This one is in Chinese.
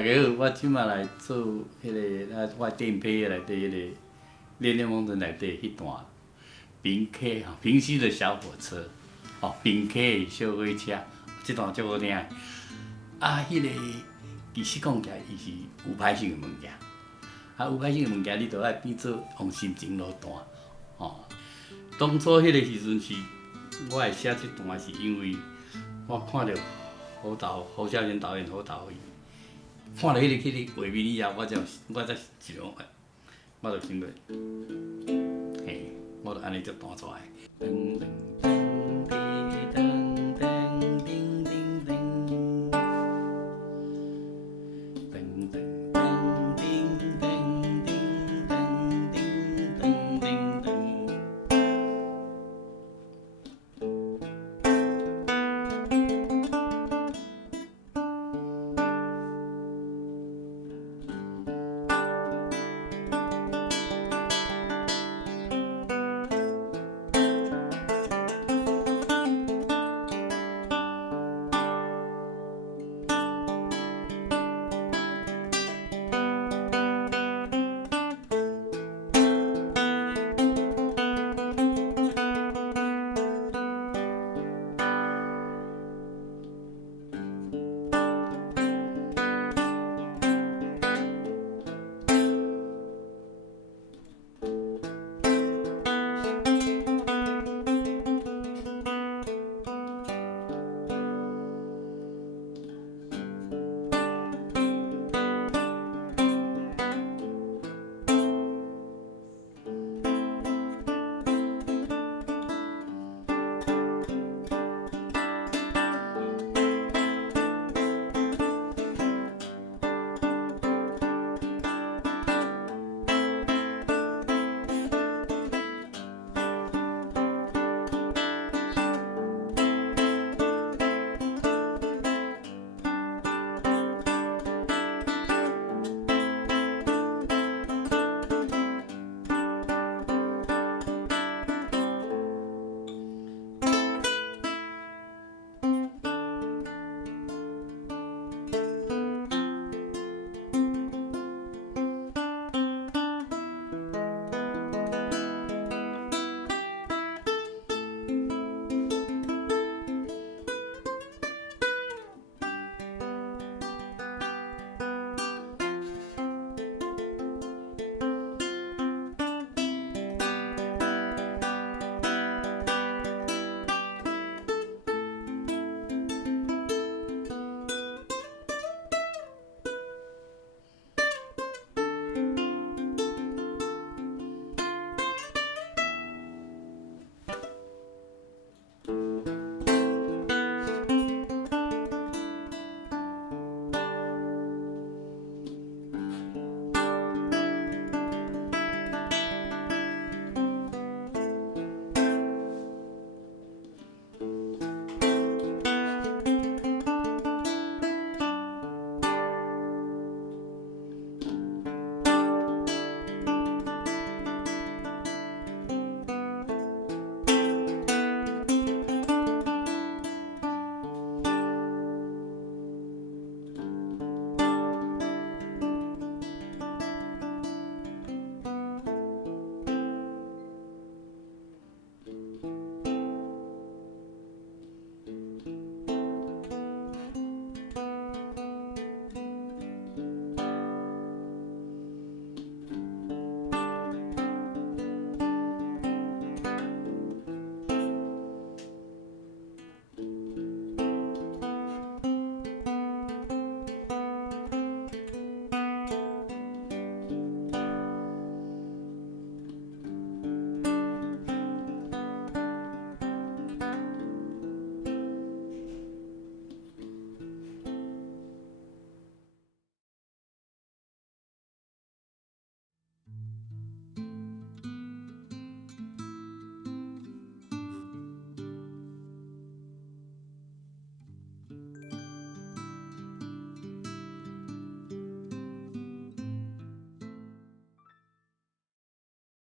大家好，我即马来做迄、我电批内底迄个《恋恋风尘》内底迄段平溪的小火车，平溪的小火车，即段足好听的。迄个其实讲起来，伊是有歹性的物件。有歹性的物件，你着爱变做用心情落弹。当初迄个时阵是，我会写即段是因为我看到侯孝贤导演好导演。看到迄个画面以后，我才想，我就想着，嘿，我就安尼才弹出来。